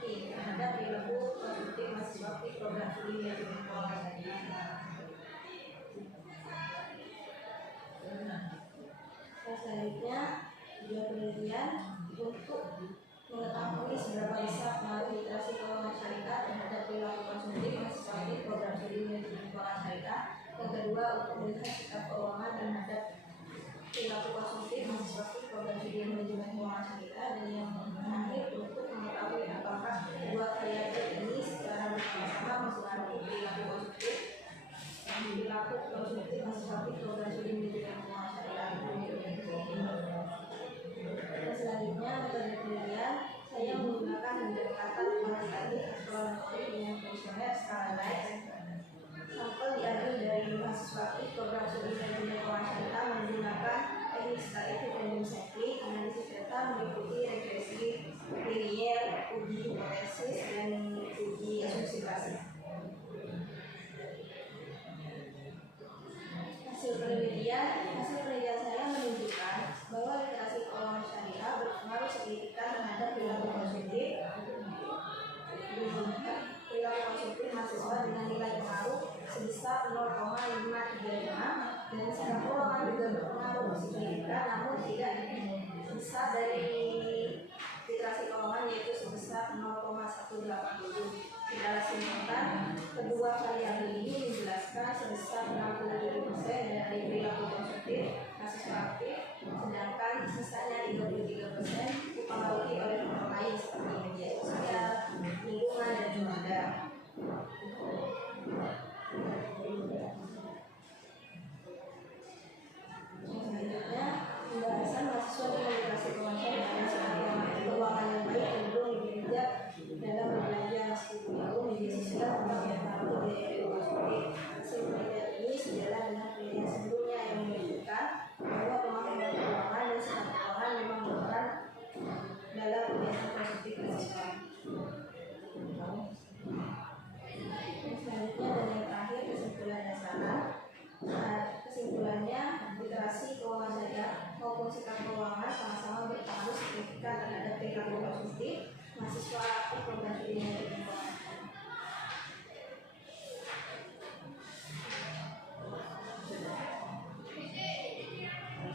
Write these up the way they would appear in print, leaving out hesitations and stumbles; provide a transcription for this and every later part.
konsumtif terhadap perilaku konsumtif mahasiswa program studi manajemen keuangan syariah. Selanjutnya, tujuan penelitian untuk mengetahui seberapa besar pengaruh literasi keuangan syariah terhadap perilaku konsumtif mahasiswa program studi manajemen keuangan syariah. Yang kedua, untuk melihat sikap keuangan terhadap perilaku konsumtif mahasiswa program studi manajemen keuangan syariah. Dan yang terakhir, untuk mengetahui apakah dua variabel ini secara bersama-sama mempengaruhi perilaku konsumtif mahasiswa program studi manajemen keuangan syariah. Dan selanjutnya, metode penelitian saya menggunakan pendekatan kuantitatif eksploratory dengan kuesioner skala Likes. Sampel diambil dari mahasiswa program studi manajemen keuangan syariah menggunakan teknik statistik random sampling. Analisis data meliputi regresi linier, uji hipotesis, dan uji asumsi basis. Hasil penelitian saya menunjukkan bahwa literasi keuangan syariah berpengaruh signifikan terhadap perilaku konsumtif mahasiswa dengan nilai pengaruh sebesar 0,535 dan sikap keuangan juga berpengaruh signifikan namun tidak besar dari literasi keuangan yaitu sebesar 0,187. Kita simpulkan, kedua variabel ini menjelaskan sebesar 67% dari perilaku konsumtif mahasiswa aktif, sedangkan sisanya 33% dipengaruhi oleh faktor lain seperti media sosial, lingkungan, dan cuaca. Selanjutnya, pembahasan mahasiswa dengan literasi keuangan syariah dan sikap keuangan yang baik cenderung lebih bijak dalam berbelanja meskipun itu media sosial tetap mempengaruhi gaya konsumtif. Hasil penelitian ini sejalan dengan penelitian sebelumnya yang menunjukkan bahwa pemahaman keuangan dan sikap keuangan memang berperan dalam kebiasaan konsumtif mahasiswa. Selanjutnya dan yang terakhir, kesimpulan dan saran. Kesimpulannya, literasi keuangan syariah maupun sikap keuangan sama-sama berpengaruh signifikan terhadap perilaku konsumtif mahasiswa aktif program studi manajemen keuangan.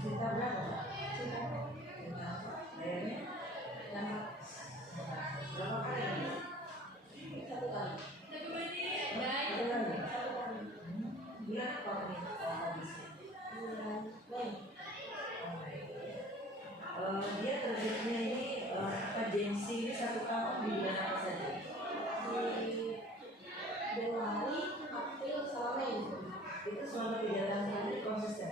Cinta berapa? Berapa kali? Satu kali. Bulan apa nih? Bulan Mei. Dia terbitnya ini agensi ini 1 tahun di bulan apa saja? Di Januari, April, sama Mei. Itu selama 3 tahun ini konsisten.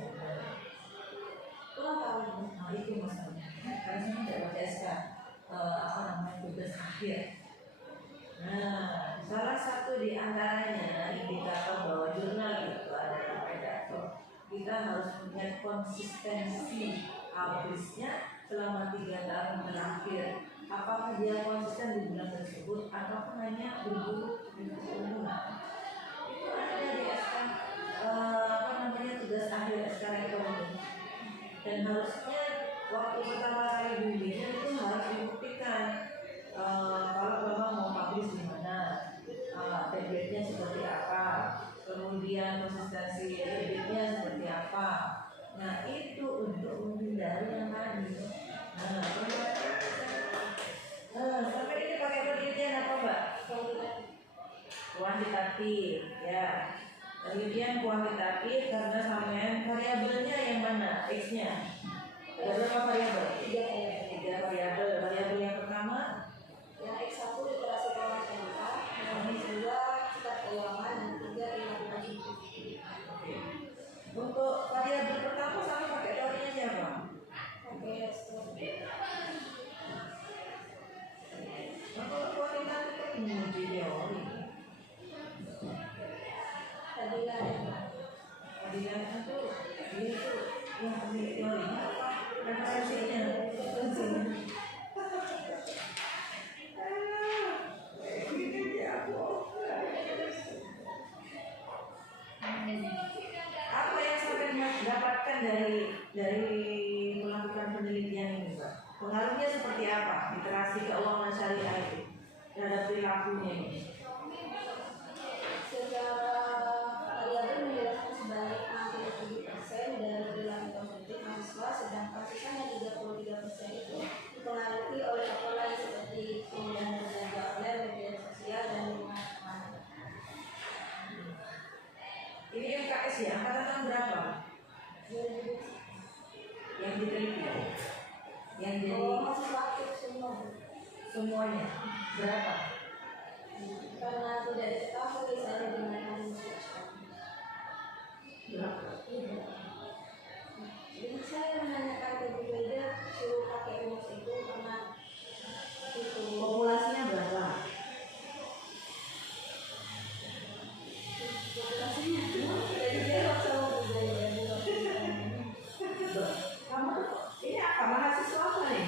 Kurang tahun. Nah itu masalahnya. Karena saya tidak baca SK tugas akhir. Nah, salah satu di antaranya indikator bahwa jurnal itu adalah redaktor. Kita harus punya konsistensi publishnya selama 3 tahun terakhir. Apakah dia konsisten di bulan tersebut atau hanya berburu di umumnya? Itu ada di SK tugas akhir SK ekonomi. Dan harusnya waktu pertama kali bimbingan itu harus dibuktikan. Kalau memang mau publish di mana, terbitnya seperti apa, kemudian konsistensi terbitnya seperti apa. Nah itu untuk menghindari yang tadi. Sampai ini pakai penelitian apa Mbak? Kuantitatif, ya. Penelitian kuantitatif karena sampean variabelnya yang mana? X-nya. Ada berapa variabel? 3 variabel. Variabel yang pertama yang X1 literasi keuangan syariah, yang X2 sikap keuangan, dan 3 perilaku konsumtif. Untuk variabel pertama sama pakai teorinya siapa? Pakai STOP. Nah, kalau kuantitatif kan menguji teori. Tadilah Kemudian itu dia itu yang pemilik teorinya apa? Referensinya. Apa yang sampai dapatkan dari melakukan penelitian ini, Pak? Pengaruhnya seperti apa literasi keuangan syariah itu? terhadap perilakunya ini? Secara variabel menjelaskan sebanyak 67% dari perilaku kognitif mahasiswa, sedangkan sisanya 33% itu dipengaruhi oleh faktor lain seperti kemudahan berbelanja online, media sosial, dan lingkungan sekolah. Ini MKS ya, angkatan tahun berapa? Yang diteliti, yang jadi mahasiswa aktif semua. semuanya berapa? Karena tidak diketahui saya dengan Berapa? Jadi saya menanyakan ke Bu Weda suruh pakai rumus itu karena itu Populasinya berapa? populasinya jadi jawab sama Bu Weda. Kamu ini apa? Mahasiswa apa nih?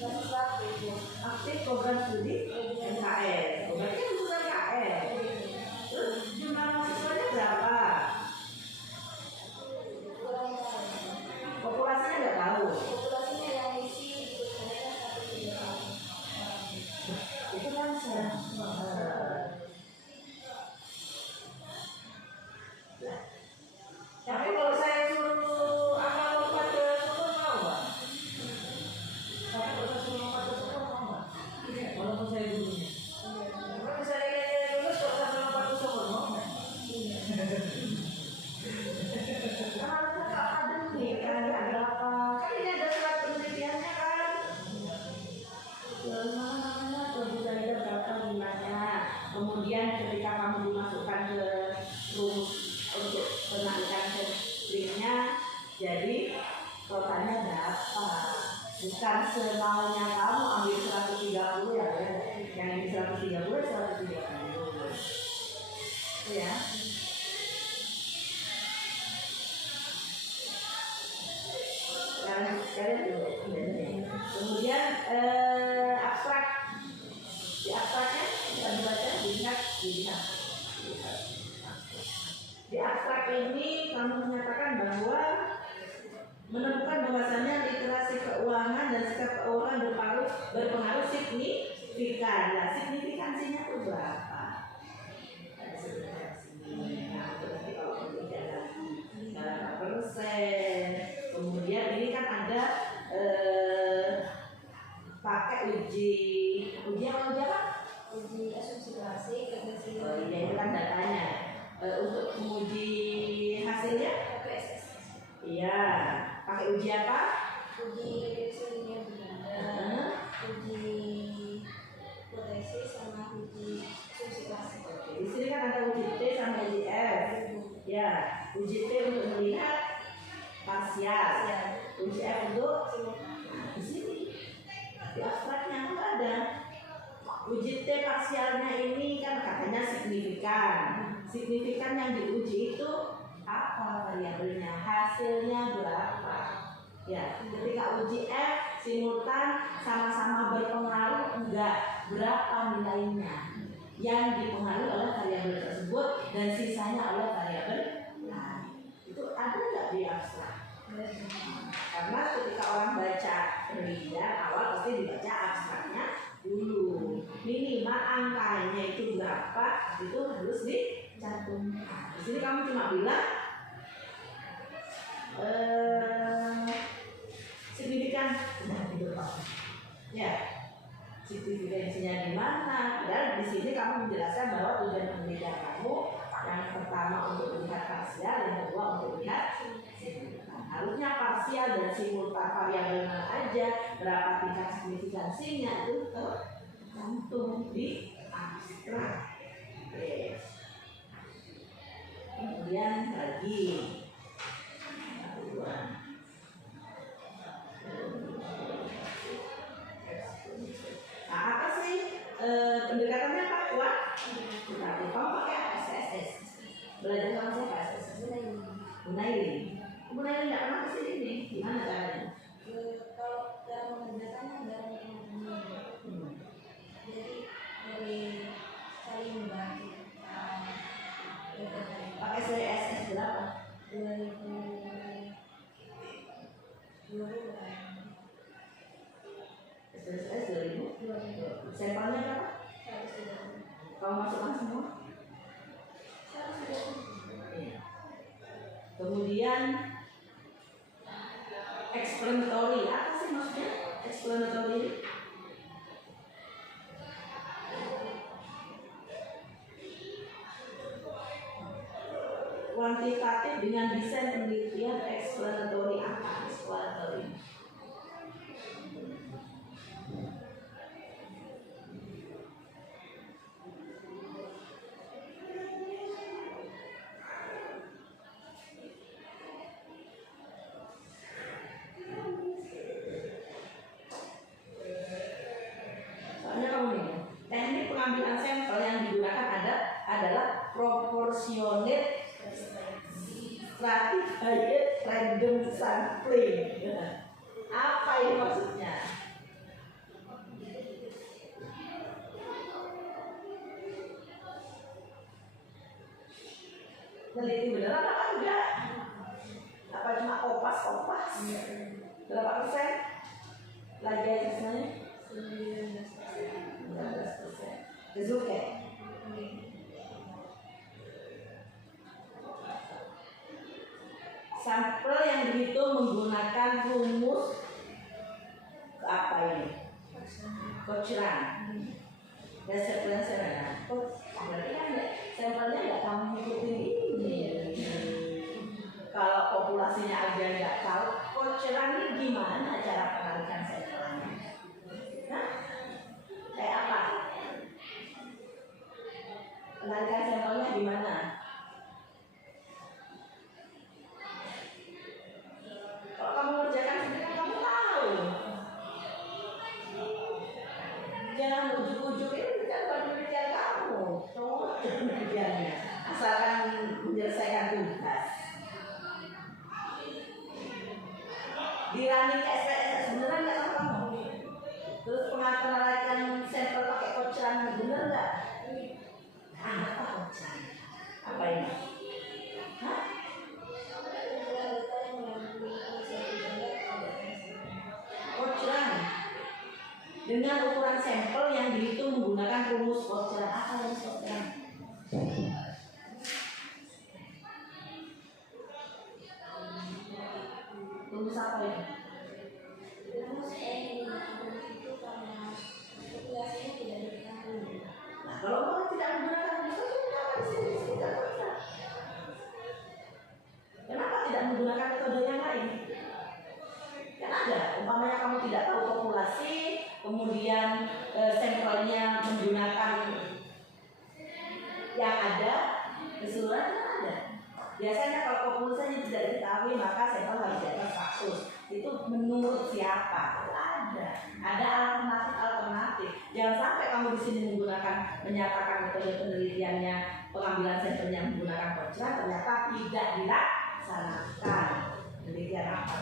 Mahasiswa aktif. Aktif program studi MKS. Berarti kan bukan KS. Terus jumlah mahasiswanya berapa? Kurang tahu. Populasinya nggak tahu. Populasinya yang isi itu saya 1,3 tahun. Itu kan tapi kalau saya suruh angka lompat ke sumur mau nggak? Tapi kalau saya suruh lompat ke sumur mau nggak? Walaupun saya gurunya. Kalau misalnya lulus kalau saya lompat ke sumur mau nggak? Harusnya ke akademik kan ada apa? Kan ini ada surat penelitiannya kan? Mana perbedaan berapa jumlahnya? Kemudian ketika kamu dimasukkan ke rumus untuk penaikan linknya, jadi totalnya berapa? Bukan semaunya kamu ambil 130 ya, yang ini 130 itu ya. Sekarang dulu. Kemudian abstrak. Di abstraknya kita dibaca, dilihat. Di abstrak ini kamu menyatakan bahwa menemukan bahwasannya literasi keuangan dan sikap keuangan berpengaruh signifikan. Nah, signifikansinya itu berapa? Ada signifikansinya. Berarti kalau kemudian berapa persen? Kemudian ini kan ada pakai uji apa? Uji asumsi klasik, regresi. Oh iya, itu kan datanya. Untuk menguji hasilnya? KPSS. Iya. Pakai uji apa? Uji regresi linear ganda, uji hipotesis sama uji asumsi klasik. Di sini kan ada uji T sama uji F. Ya, uji T untuk melihat parsial. Uji F untuk di sini. Di abstraknya nggak ada. Uji T parsialnya ini kan katanya signifikan. Signifikan yang diuji itu apa variabelnya? Hasilnya berapa? Ya, ketika uji F simultan sama-sama berpengaruh enggak, berapa nilainya yang dipengaruhi oleh variabel tersebut dan sisanya oleh variabel lain. Itu ada nggak di abstrak? Karena ketika orang baca penelitian awal pasti dibaca abstraknya dulu. Minimal angkanya itu berapa itu harus dicantumkan. Di sini kamu cuma bilang signifikan di depan. Ya, signifikansinya di mana? Padahal di sini kamu menjelaskan bahwa tujuan penelitian kamu yang pertama untuk melihat parsial, yang kedua untuk melihat signifikan. Harusnya parsial dan simultan variabel mana aja, berapa tingkat signifikansinya itu tercantum di abstrak. Oke. Kemudian lagi nah, apa sih pendekatannya apa kuat? Tapi kamu pakai apa? SSS. Belajar sama siapa SSS? Bunairi nggak pernah kesini nih. Gimana caranya? Kalau cara mengerjakannya dari jadi dari saling membantu. Pakai SSS berapa? 2000 SSS 2000. Sampelnya berapa? 100 Kamu masukkan semua? Kemudian explanatory, apa sih maksudnya explanatory? Kuantitatif dengan desain penelitian explanatory, apa explanatory? Teknik pengambilan sampel yang digunakan adalah proportionate stratified random sampling. Apa ini maksudnya? Teliti beneran apa enggak? Apa cuma kopas-kopas? Berapa persen? Lagi aja sebenarnya? 19%. Oke. Sampel yang dihitung menggunakan rumus apa ini? Cochrane. Dan sebenarnya berarti kan sampelnya nggak kamu ngikutin ini. Kalau populasinya aja nggak tahu, Cochrane ini gimana cara penarikan sampelnya? Hah? Kayak apa? Penarikan sampelnya gimana? Kalau kamu kerjakan sendiri, kamu tahu. Jangan ujuk-ujuk, ini bukan penelitian kamu. Tolong penelitiannya, asalkan menyelesaikan tugas. Di running SPSS beneran nggak sama kamu? Terus penelitian sampel pakai Cochrane bener nggak? Apa Cochrane? Apa ini? Hah? Cochrane dengan ukuran sampel yang dihitung menggunakan rumus Cochrane. Apa rumus Cochrane? Rumus apa ini? Nah, kalau kamu tidak menggunakan rumus Cochrane, kenapa tidak menggunakan metode yang lain? Kan ada, umpamanya kamu tidak tahu populasi, kemudian sampelnya menggunakan yang ada, keseluruhan kan ada. Biasanya kalau populasinya tidak diketahui, maka sampel harus di atas 100. Itu menurut siapa? Ada alternatif. Jangan sampai kamu di sini menyatakan metode penelitiannya, pengambilan sampelnya menggunakan Cochrane, ternyata tidak dilaksanakan. Penelitian apa?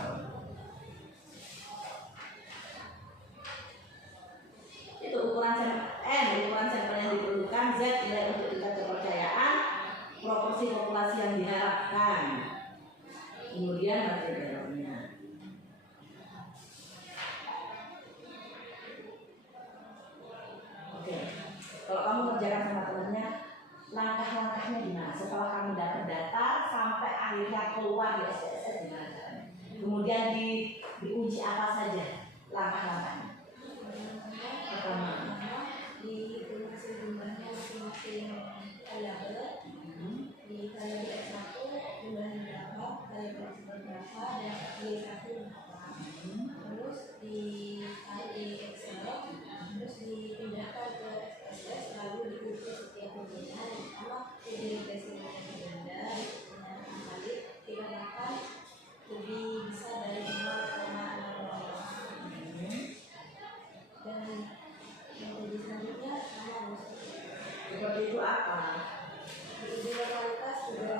Itu ukuran sampel N, ukuran sampel yang diperlukan, Z nilai untuk tingkat kepercayaan, proporsi populasi yang diharapkan, kemudian margin error-nya. Oke, kalau kamu kerjakan sama temannya, langkah-langkahnya gimana? Setelah kamu dapat data sampai akhirnya keluar di SPSS gimana caranya? Kemudian diuji apa saja langkah-langkahnya? Pertama, dihitung hasil jumlahnya masing-masing variabel, dikali X1 jumlahnya berapa, kali X berapa, dan Y1 berapa. Terus dikali Excel, terus dipindahkan ke SPSS, lalu diuji setiap ujian. Pertama regresi ganda, dinyatakan valid, dikatakan lebih bisa dari 0,00. Dan metode selanjutnya sama seperti itu apa? diuji lokalitas juga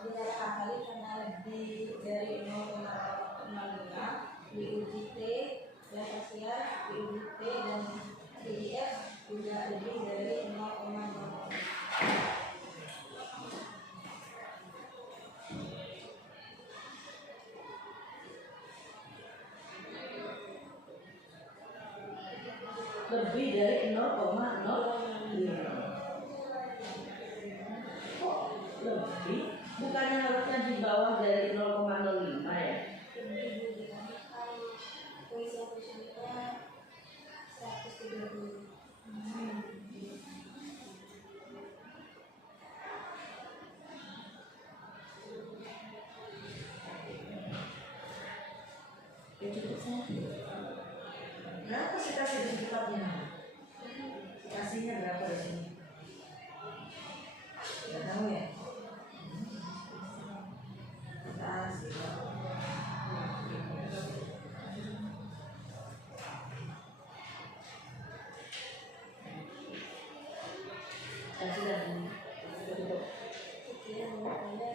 dinyatakan valid karena lebih dari 0,05. Diuji T dan spasial, diuji T dan TDF juga lebih dari 0,05. Lebih dari 0,05. di sini? Nggak tahu ya. Kasih. Kasih dan tutup. Oke, makanya